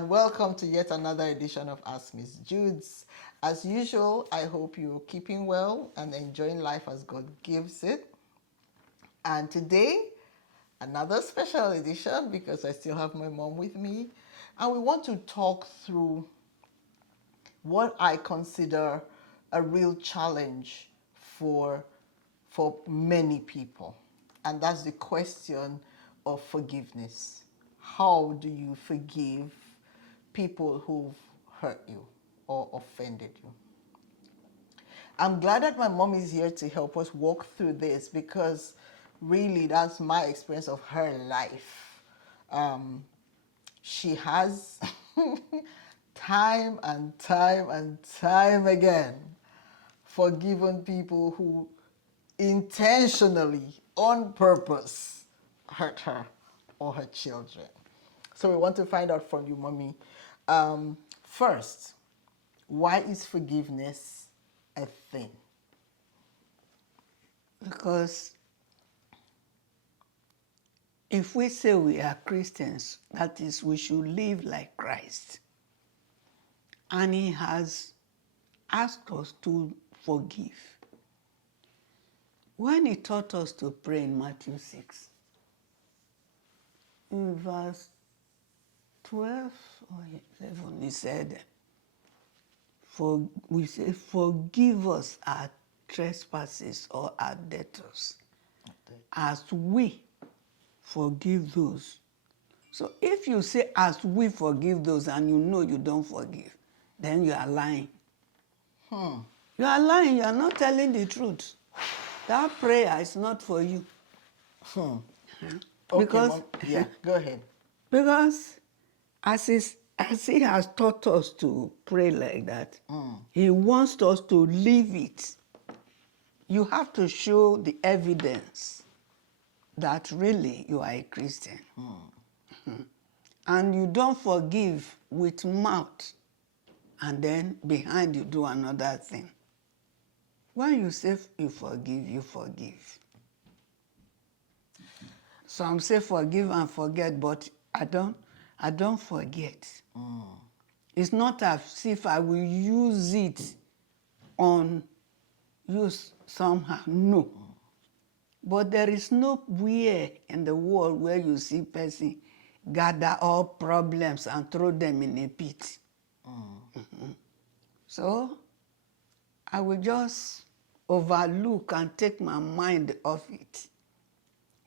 and welcome to yet another edition of askmzjudz. As usual, I hope you're keeping well and enjoying life as God gives it. And today, another special edition because I still have my mom with me, and we want to talk through what I consider a real challenge for many people, and that's the question of forgiveness. How do you forgive people who've hurt you or offended you? I'm glad that my mom is here to help us walk through this because really that's my experience of her life. She has time and time again forgiven people who intentionally, on purpose, hurt her or her children. So we want to find out from you, Mommy. First, why is forgiveness a thing? Because if we say we are Christians, that is, we should live like Christ. And He has asked us to forgive. When He taught us to pray in Matthew 6, in verse 12 or 11, He said, forgive us our trespasses or our debtors, as we forgive those. So if you say, as we forgive those, and you know you don't forgive, then you are lying. You are lying. You are not telling the truth. That prayer is not for you. Okay, Because, Mom. Yeah, go ahead. because as He has taught us to pray like that, He wants us to live it. You have to show the evidence that really you are a Christian. And you don't forgive with mouth, and then behind you do another thing. When you say you forgive, you forgive. Some say forgive and forget, but I don't forget. It's not as if I will use it on you somehow. No. But there is nowhere in the world where you see person gather all problems and throw them in a pit. So I will just overlook and take my mind off it.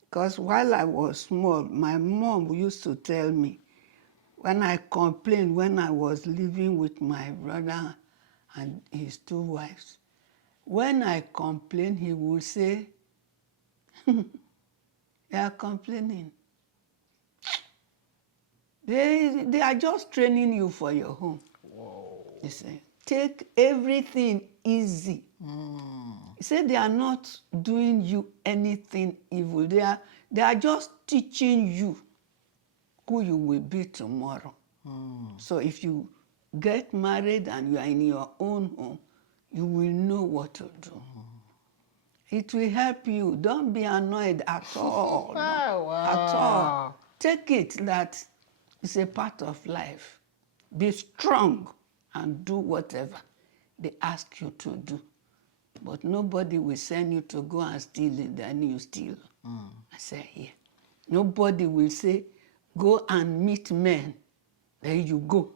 Because while I was small, my mom used to tell me, when I complained when I was living with my brother and his two wives, when I complained, he would say, they are complaining. They are just training you for your home. Whoa. He said, take everything easy. He said they are not doing you anything evil. They are just teaching you who you will be tomorrow. So if you get married and you are in your own home, you will know what to do. It will help you. Don't be annoyed at all. Oh, wow. At all. Take it that it's a part of life. Be strong and do whatever they ask you to do. But nobody will send you to go and steal it, then you steal. I say, yeah. Nobody will say, go and meet men, then you go.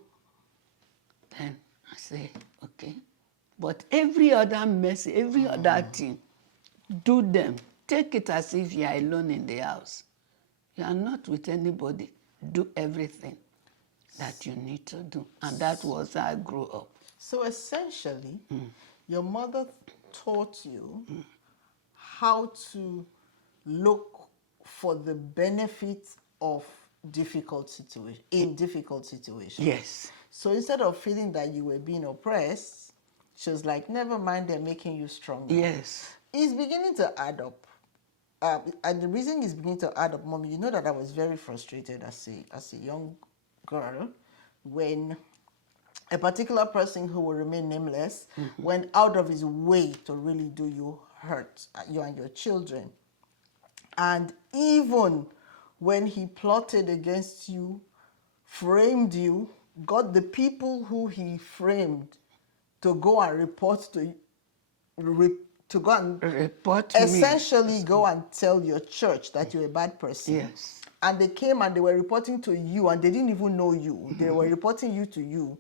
Then I say, okay. But every other message, every other thing, do them. Take it as if you are alone in the house. You are not with anybody. Do everything that you need to do. And that was how I grew up. So essentially, your mother taught you how to look for the benefits of difficult situations. Yes. So instead of feeling that you were being oppressed, she was like, never mind, they're making you stronger. Yes. It's beginning to add up. And the reason it's beginning to add up, Mommy, you know that I was very frustrated as a young girl when a particular person who will remain nameless went out of his way to really do you hurt, you and your children. And even when he plotted against you, framed you, got the people who he framed to go and report to go and Report me. essentially go and tell your church that you're a bad person. Yes. And they came and they were reporting to you and they didn't even know you. They were reporting you to you.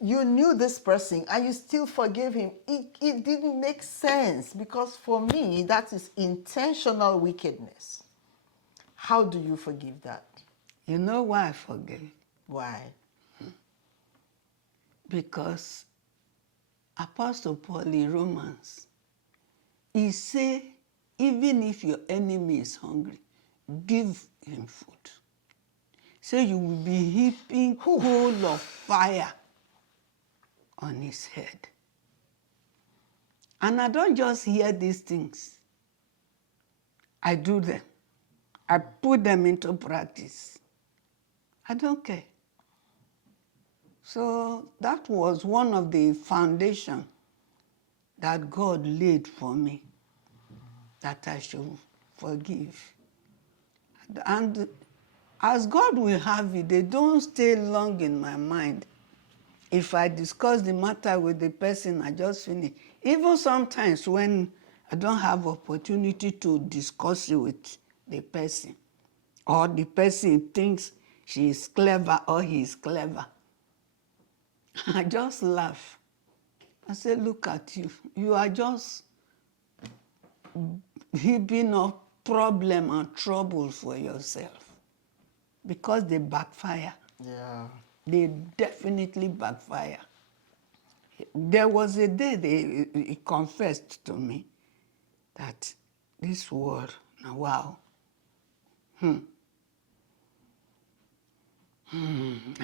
You knew this person and you still forgave him. It didn't make sense, because for me, that is intentional wickedness. How do you forgive that? You know why I forgave? Why? Because Apostle Paul in Romans, he say, even if your enemy is hungry, give him food. So you will be heaping coal of fire on his head. And I don't just hear these things. I do them. I put them into practice. I don't care. So that was one of the foundations that God laid for me, that I should forgive. And as God will have it, they don't stay long in my mind. If I discuss the matter with the person, I just finish. Even sometimes when I don't have opportunity to discuss it with the person, or the person thinks she is clever or he is clever, I just laugh. I say, look at you. You are just heaping up problem and trouble for yourself, because they backfire. Yeah. They definitely backfire. There was a day he confessed to me that this word, now wow, are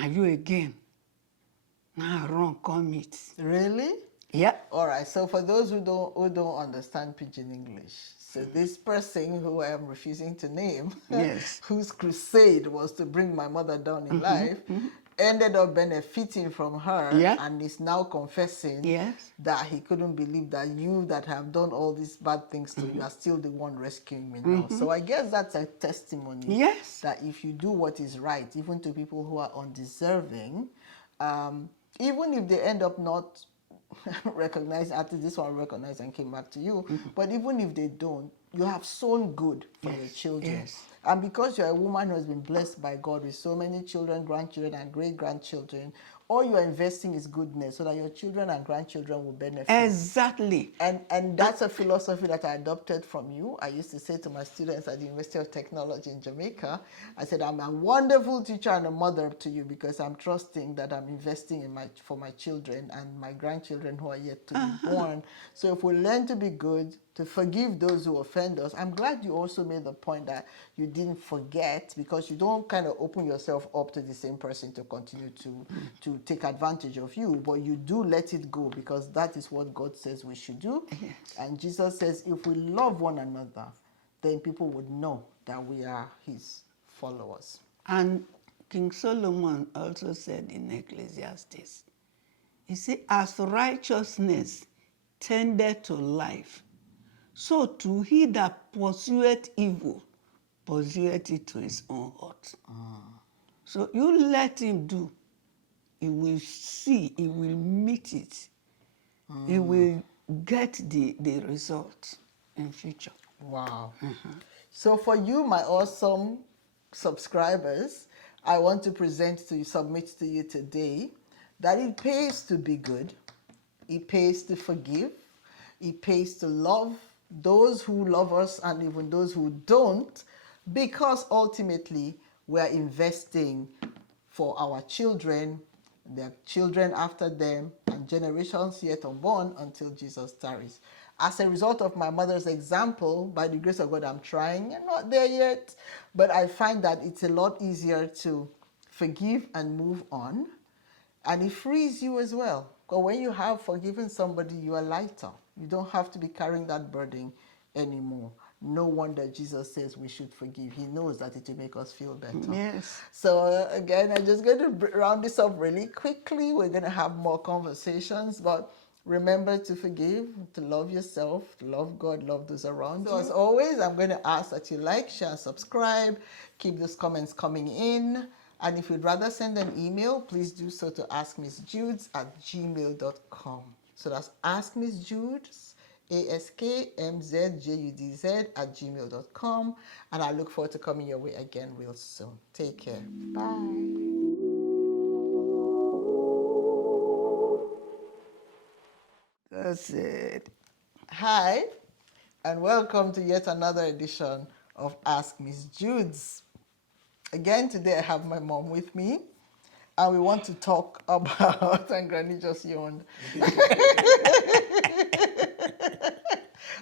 you again? Now run, come it. Really? Yeah. All right. So for those who don't understand Pidgin English, so this person who I am refusing to name, Yes. whose crusade was to bring my mother down in life, ended up benefiting from her, Yeah. and is now confessing Yes. that he couldn't believe that you that have done all these bad things to you are still the one rescuing me now. So I guess that's a testimony Yes. that if you do what is right, even to people who are undeserving, even if they end up not recognizing, at least this one recognized and came back to you, but even if they don't, you have sown good for your children. Yes. And because you're a woman who has been blessed by God with so many children, grandchildren, and great-grandchildren, all you're investing is goodness so that your children and grandchildren will benefit. Exactly. And that's a philosophy that I adopted from you. I used to say to my students at the University of Technology in Jamaica, I said, I'm a wonderful teacher and a mother to you because I'm trusting that I'm investing in for my children and my grandchildren who are yet to be born. So if we learn to be good, to forgive those who offend us. I'm glad you also made the point that you didn't forget, because you don't kind of open yourself up to the same person to continue to take advantage of you, but you do let it go, because that is what God says we should do. Yes. And Jesus says if we love one another, then people would know that we are his followers. And King Solomon also said in Ecclesiastes, he said, as righteousness tendeth to life, so to he that pursueth evil, pursueth it to his own heart. So you let him do, he will see, he will meet it, he will get the result in future. Wow. So for you, my awesome subscribers, I want to submit to you today that it pays to be good, it pays to forgive, it pays to love those who love us and even those who don't, because ultimately we are investing for our children, their children after them, and generations yet unborn until Jesus tarries. As a result of my mother's example, by the grace of God, I'm trying. I'm not there yet, but I find that it's a lot easier to forgive and move on, and it frees you as well. Because when you have forgiven somebody, you are lighter. You don't have to be carrying that burden anymore. No wonder Jesus says we should forgive. He knows that it will make us feel better. Yes. So again, I'm just going to round this up really quickly. We're going to have more conversations, but remember to forgive, to love yourself, to love God, love those around you. So as always, I'm going to ask that you like, share, and subscribe. Keep those comments coming in. And if you'd rather send an email, please do so to askmzjudz@gmail.com. So that's askmzjudz, askmzjudz@gmail.com. And I look forward to coming your way again real soon. Take care. Bye. That's it. Hi, and welcome to yet another edition of Ask Miss Judz. Again, today I have my mom with me, and we want to talk about, and Granny just yawned.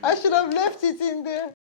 I should have left it in there.